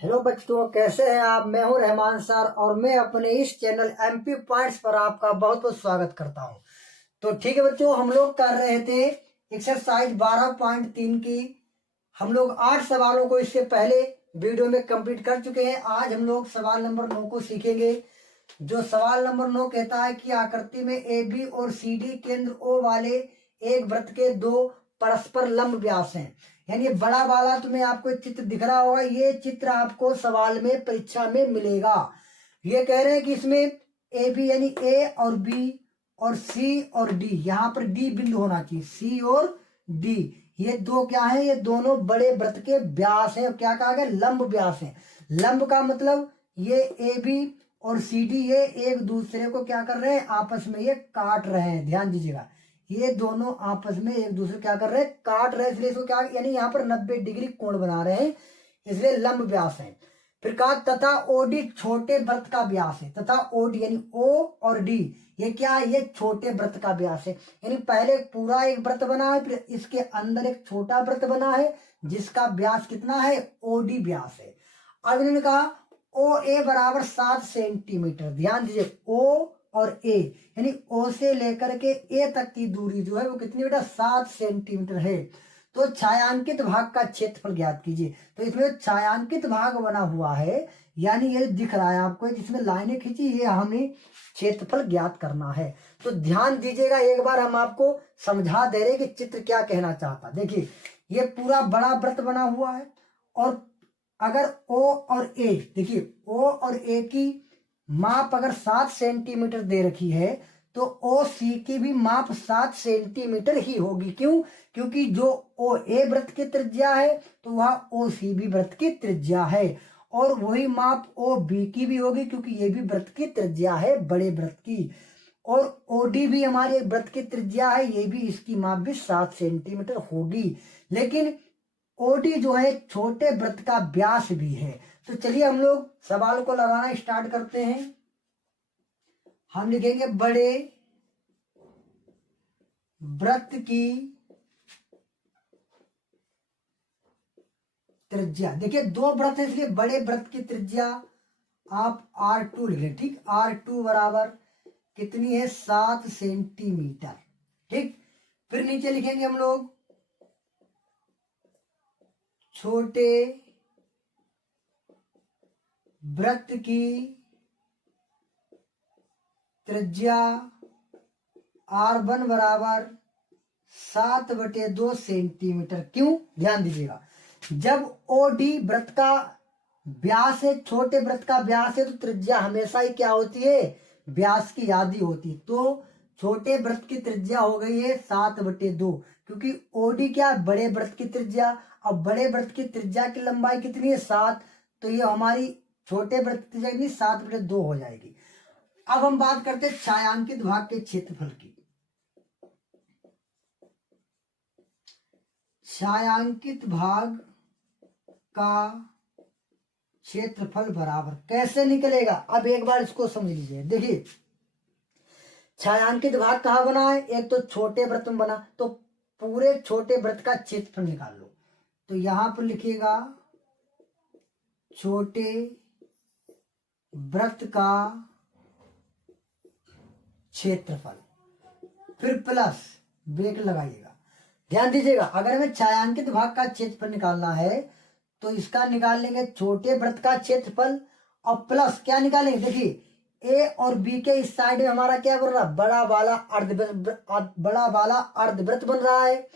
Hello बच्चों, कैसे हैं आप। मैं हूं रहमान सर और मैं अपने इस चैनल एमपी पॉइंट्स पर आपका बहुत बहुत स्वागत करता हूं। तो ठीक है बच्चों, हम लोग कर रहे थे एक्सरसाइज 12.3 की। हम लोग 8 सवालों को इससे पहले वीडियो में कंप्लीट कर चुके हैं। आज हम लोग सवाल नंबर 9 को सीखेंगे। जो सवाल नंबर 9 कहता है कि आकृति में ए बी और सी डी केंद्र ओ वाले एक वृत्त के दो परस्पर लंब व्यास हैं। यानी बड़ा वाला तुम्हें आपको चित्र दिख रहा होगा। ये चित्र आपको सवाल में परीक्षा में मिलेगा। ये कह रहे हैं कि इसमें ए बी यानी ए और बी और सी और डी, यहाँ पर डी बिंदु होना चाहिए। सी और डी ये दो क्या है, ये दोनों बड़े वृत्त के व्यास हैं। क्या कहा गया, लंब व्यास हैं। लंब का मतलब ये ए बी और सी डी ये एक दूसरे को क्या कर रहे हैं, आपस में ये काट रहे हैं। ध्यान दीजिएगा, ये दोनों आपस में एक दूसरे क्या कर रहे हैं, काट रहे हैं। इसलिए इसको क्या, यानी यहाँ पर 90 डिग्री कोण बना रहे हैं, इसलिए लंब व्यास है। फिर कहा तथा ओडी छोटे वृत्त का व्यास है। तथा ओडी यानी ओ और डी ये क्या है, ये छोटे वृत्त का व्यास है। यानी पहले पूरा एक वृत्त बना है, फिर इसके अंदर एक छोटा वृत्त बना है जिसका व्यास कितना है, ओडी व्यास है। अब इन्होंने कहा ओ ए बराबर 7 सेंटीमीटर। ध्यान दीजिए, ओ और ए यानी ओ से लेकर के ए तक की दूरी जो है वो कितनी बेटा, 7 सेंटीमीटर है। तो छायांकित भाग का क्षेत्रफल ज्ञात कीजिए। तो इसमें छायांकित भाग बना हुआ है, यानी ये दिख रहा है आपको जिसमें लाइनें खींची, ये हमें क्षेत्रफल ज्ञात करना है। तो ध्यान दीजिएगा, एक बार हम आपको समझा दे रहे कि चित्र क्या कहना चाहता। देखिए, ये पूरा बड़ा वृत्त बना हुआ है और अगर ओ और ए, देखिए ओ और ए की माप अगर 7 सेंटीमीटर दे रखी है तो ओ सी की भी माप 7 सेंटीमीटर ही होगी। क्यों? क्योंकि जो ओ ए वृत्त की त्रिज्या है तो वह ओ सी भी वृत्त की त्रिज्या है, और वही माप ओ बी की भी होगी क्योंकि ये भी वृत्त की त्रिज्या है, बड़े वृत्त की। और ओ डी भी हमारे वृत्त की त्रिज्या है, ये भी, इसकी माप भी 7 सेंटीमीटर होगी। लेकिन ओडी जो है छोटे वृत्त का व्यास भी है। तो चलिए हम लोग सवाल को लगाना स्टार्ट करते हैं। हम लिखेंगे बड़े वृत्त की त्रिज्या। देखिए दो वृत्त है इसलिए बड़े वृत्त की त्रिज्या आप R2 लिख लें। ठीक, R2 बराबर कितनी है, 7 सेंटीमीटर। ठीक, फिर नीचे लिखेंगे हम लोग छोटे वृत्त की त्रिज्या R1 बराबर 7/2 सेंटीमीटर। क्यों? ध्यान दीजिएगा, जब ओडी वृत्त का व्यास है, छोटे वृत्त का व्यास है, तो त्रिज्या हमेशा ही क्या होती है, व्यास की आधी होती है। तो छोटे वृत्त की त्रिज्या हो गई है 7/2, क्योंकि ओडी क्या, बड़े वृत्त की त्रिज्या। अब बड़े वृत्त की त्रिज्या की लंबाई कितनी है, 7, तो ये हमारी छोटे वृत्त की त्रिज्या 7/2 हो जाएगी। अब हम बात करते हैं छायांकित भाग के क्षेत्रफल की। छायांकित भाग का क्षेत्रफल बराबर कैसे निकलेगा, अब एक बार इसको समझ लीजिए। देखिए, छायांकित भाग कहाँ बना है, एक तो छोटे वृत्त में बना, तो पूरे छोटे वृत्त का क्षेत्रफल निकाल लो। तो यहां पर लिखिएगा छोटे वृत्त का क्षेत्रफल, फिर प्लस ब्रेक लगाइएगा। ध्यान दीजिएगा, अगर हमें छायांकित भाग का क्षेत्रफल निकालना है तो इसका निकाल लेंगे छोटे वृत्त का क्षेत्रफल, और प्लस क्या निकालेंगे, देखिए ए और बी के इस साइड में हमारा क्या बन रहा है, बड़ा वाला अर्धवृत्त बन रहा है,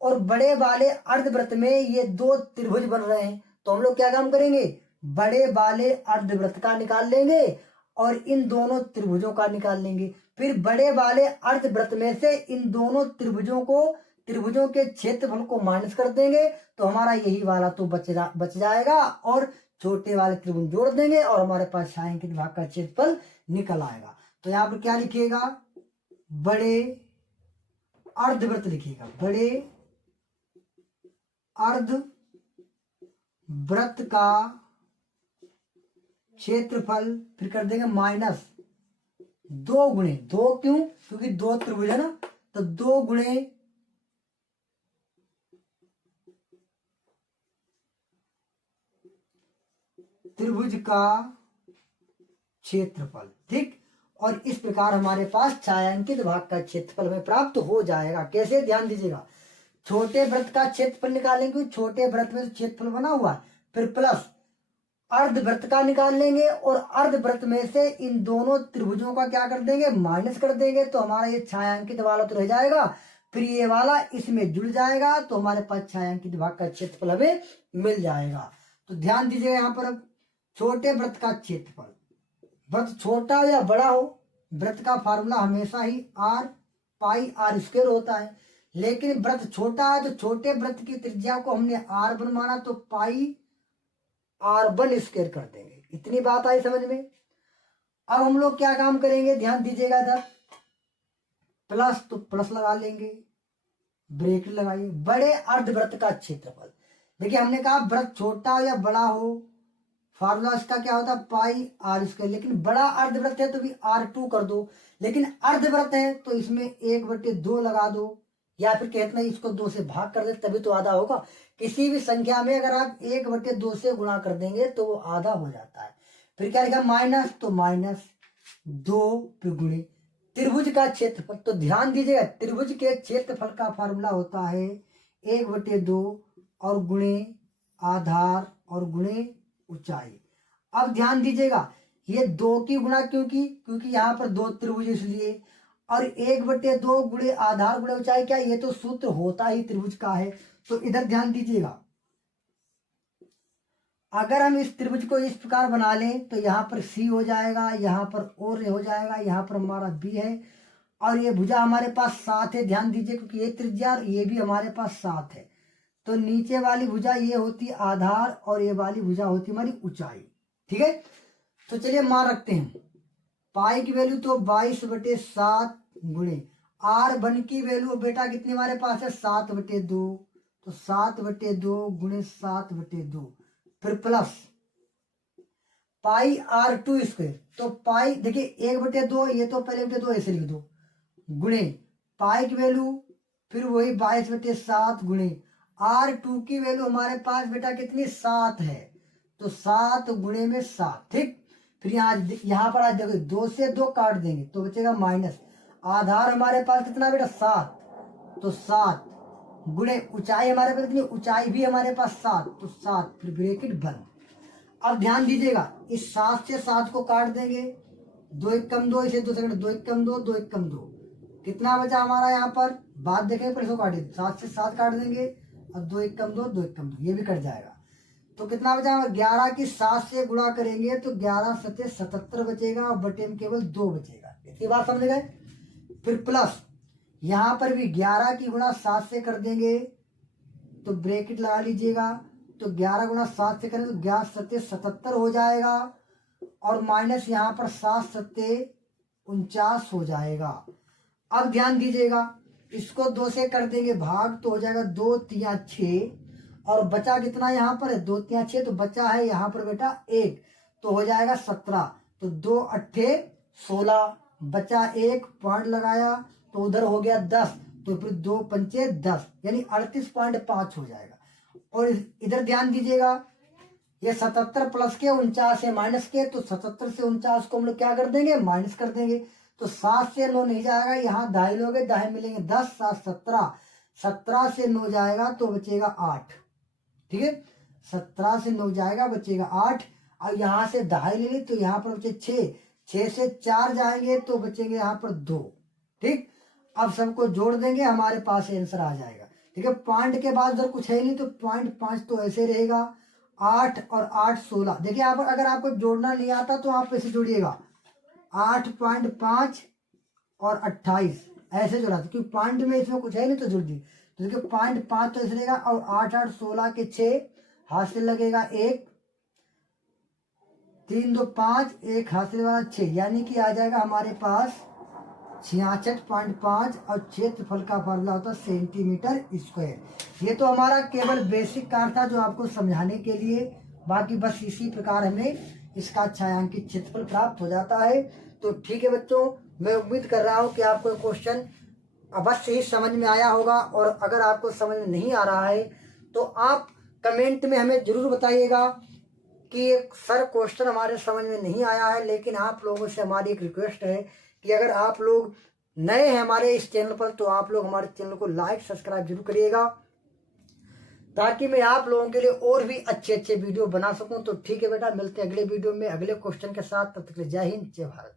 और बड़े वाले अर्धवृत्त में ये दो त्रिभुज बन रहे हैं। तो हम लोग क्या काम करेंगे, बड़े वाले अर्धवृत्त का निकाल लेंगे और इन दोनों त्रिभुजों का निकाल लेंगे। फिर बड़े वाले अर्धवृत्त में से इन दोनों त्रिभुजों के क्षेत्रफल को माइनस कर देंगे, तो हमारा यही वाला तो बच जाएगा, और छोटे वाले त्रिभुज जोड़ देंगे और हमारे पास छायांकित भाग का क्षेत्रफल निकल आएगा। तो यहाँ पर क्या लिखिएगा, बड़े अर्धवृत्त लिखिएगा, बड़े अर्धवृत्त का क्षेत्रफल, फिर कर देंगे माइनस 2 गुणे 2। क्यों? क्योंकि दो त्रिभुज है ना, तो 2 गुणे त्रिभुज का क्षेत्रफल। ठीक, और इस प्रकार हमारे पास छायांकित भाग का क्षेत्रफल हमें प्राप्त हो जाएगा। कैसे, ध्यान दीजिएगा, छोटे वृत्त का क्षेत्रफल निकालेंगे, छोटे वृत्त में क्षेत्रफल बना हुआ है, फिर प्लस अर्धवृत्त का निकाल लेंगे और अर्धवृत्त में से इन दोनों त्रिभुजों का क्या कर देंगे, माइनस कर देंगे, तो हमारा ये छायांकित वाला तो रह जाएगा, फिर ये वाला इसमें जुड़ जाएगा, तो हमारे पास छायांकित भाग का क्षेत्रफल हमें मिल जाएगा। तो ध्यान दीजिएगा यहाँ पर, अब छोटे वृत्त का क्षेत्रफल, वृत्त छोटा या बड़ा हो, वृत्त का फार्मूला हमेशा ही r पाई r स्क्वायर होता है, लेकिन वृत्त छोटा है तो छोटे वृत्त की त्रिज्या को हमने r1 माना, तो पाई r1 स्क्वायर कर देंगे। इतनी बात आई समझ में। अब हम लोग क्या काम करेंगे, ध्यान दीजिएगा इधर, प्लस तो प्लस लगा लेंगे, ब्रैकेट लगाइए, बड़े अर्धवृत्त का क्षेत्रफल। देखिए हमने कहा वृत्त छोटा या बड़ा हो, फार्मूला इसका क्या होता है, पाई r स्क्वायर, लेकिन बड़ा अर्धवृत्त है तो भी r2 कर दो, लेकिन अर्धवृत्त है तो इसमें 1/2 लगा दो, या फिर कहते हैं इसको 2 से भाग कर दे तभी तो आधा होगा। किसी भी संख्या में अगर आप 1/2 से गुणा कर देंगे तो वो आधा हो जाता है। फिर क्या लिखा, माइनस, तो -2 फिर गुणे त्रिभुज का क्षेत्रफल। तो ध्यान दीजिएगा, त्रिभुज के क्षेत्रफल का फार्मूला होता है 1/2 और गुणे आधार और गुणे ऊंचाई। अब ध्यान दीजिएगा, ये 2 की गुणा क्योंकि यहाँ पर 2 त्रिभुज इसलिए, और 1/2 गुणे आधार गुणे ऊंचाई, क्या ये तो सूत्र होता ही त्रिभुज का है। तो इधर ध्यान दीजिएगा, अगर हम इस त्रिभुज को इस प्रकार बना लें तो यहाँ पर C हो जाएगा, यहाँ पर और हो जाएगा, यहाँ पर हमारा B है, और ये भुजा हमारे पास 7 है। ध्यान दीजिए, क्योंकि ये त्रिज्या और ये भी हमारे पास 7 है, तो नीचे वाली भुजा ये होती आधार और ये वाली भुजा होती हमारी ऊंचाई। ठीक है, तो चलिए मान रखते हैं, पाई की वैल्यू तो 22/7 गुणे r1 की वैल्यू बेटा कितनी हमारे पास है, 7/2, तो 7/2 गुणे 7/2, फिर प्लस पाई r2 स्क्वायर, तो पाई देखिए 1/2, ये तो पहले 1/2 ऐसे लिख दो, गुणे पाई की वैल्यू फिर वही 22/7 गुणे r2 की वैल्यू हमारे पास बेटा कितनी 7 है, तो 7 गुणे में 7। ठीक, फिर यहाँ पर आज देखो 2 से 2 काट देंगे तो बचेगा माइनस, आधार हमारे पास कितना बेटा 7, तो 7 गुणे ऊंचाई हमारे पास कितनी, ऊंचाई भी हमारे पास 7, तो 7 फिर ब्रैकेट बंद। अब ध्यान दीजिएगा, इस 7 से 7 को काट देंगे, 2 1 कम 2, इसे 2 सेकंड, 2 1 कम 2, 2 1 कम 2, कितना बचा हमारा यहाँ पर, बात देखेंगे पर इसको काटे, 7 से 7 काट देंगे, अब 2 1 कम 2, 2 1 कम 2, ये भी कट जाएगा, तो कितना बचा, 11 की 7 से गुणा करेंगे तो 11 सत्ते 77 बचेगा, और बटे में केवल 2 बचेगा। इतनी बात समझ गए। फिर प्लस यहाँ पर भी 11 की गुणा 7 से कर देंगे तो ब्रैकेट लगा लीजिएगा, तो 11 गुणा 7 से करें तो 11 सत्ते 77 हो जाएगा, और माइनस यहाँ पर 7 सत्ते 49 हो जाएगा। अब ध्यान दीजिएगा, इसको 2 से कर देंगे भाग, तो हो जाएगा 2 3 6, और बचा कितना यहाँ पर है 2 3 6, तो बचा है यहाँ पर बेटा 1, तो हो जाएगा 17, तो 2 8 16, बचा 1 पॉइंट लगाया तो उधर हो गया 10, तो फिर 2 पंचे 10, यानी 38.5 हो जाएगा। और इधर ध्यान दीजिएगा, ये 77 प्लस के 49 है माइनस के, तो 77 से 49 को हम लोग क्या कर देंगे, माइनस कर देंगे, तो 7 से 9 नहीं जाएगा, यहाँ दाएं लोगे दाएं मिलेंगे 10 7 17, 17 से 9 जाएगा तो बचेगा 8। ठीक है, 17 से 9 जाएगा बचेगा 8, और यहाँ से दाएं ले ली तो यहाँ पर बचे 6, 6 से 4 जाएंगे तो बचेंगे यहाँ पर 2। ठीक, अब सबको जोड़ देंगे, हमारे पास आंसर आ जाएगा। ठीक है, पॉइंट के बाद उधर कुछ है नहीं तो 0.5 तो ऐसे रहेगा, 8 और 8 16। देखिए आप अगर आपको जोड़ना नहीं आता तो आप ऐसे जोड़िएगा, 8.5 और 28 ऐसे जोड़ा, क्योंकि पॉइंट में इसमें कुछ है नहीं तो जोड़ दी, तो देखिए 0.5 तो ऐसे रहेगा, और 8 8 16 के 6 हाथ से लगेगा 1, 3 2 5, 1 हाथ से वाला 6, यानी कि आ जाएगा हमारे पास 66.5, और क्षेत्रफल का फार्मूला होता है सेंटीमीटर स्क्वायर। ये तो हमारा केवल बेसिक कार्य था जो आपको समझाने के लिए, बाकी बस इसी प्रकार हमें इसका छायांकित क्षेत्रफल प्राप्त हो जाता है। तो ठीक है बच्चों, मैं उम्मीद कर रहा हूँ कि आपको क्वेश्चन अवश्य ही समझ में आया होगा, और अगर आपको समझ में नहीं आ रहा है तो आप कमेंट में हमें जरूर बताइएगा कि सर क्वेश्चन हमारे समझ में नहीं आया है, लेकिन आप लोगों से हमारी एक रिक्वेस्ट है कि अगर आप लोग नए हैं हमारे इस चैनल पर तो आप लोग हमारे चैनल को लाइक सब्सक्राइब जरूर करिएगा, ताकि मैं आप लोगों के लिए और भी अच्छे अच्छे वीडियो बना सकूं। तो ठीक है बेटा, मिलते हैं अगले वीडियो में अगले क्वेश्चन के साथ। तब तक के लिए जय हिंद, जय भारत।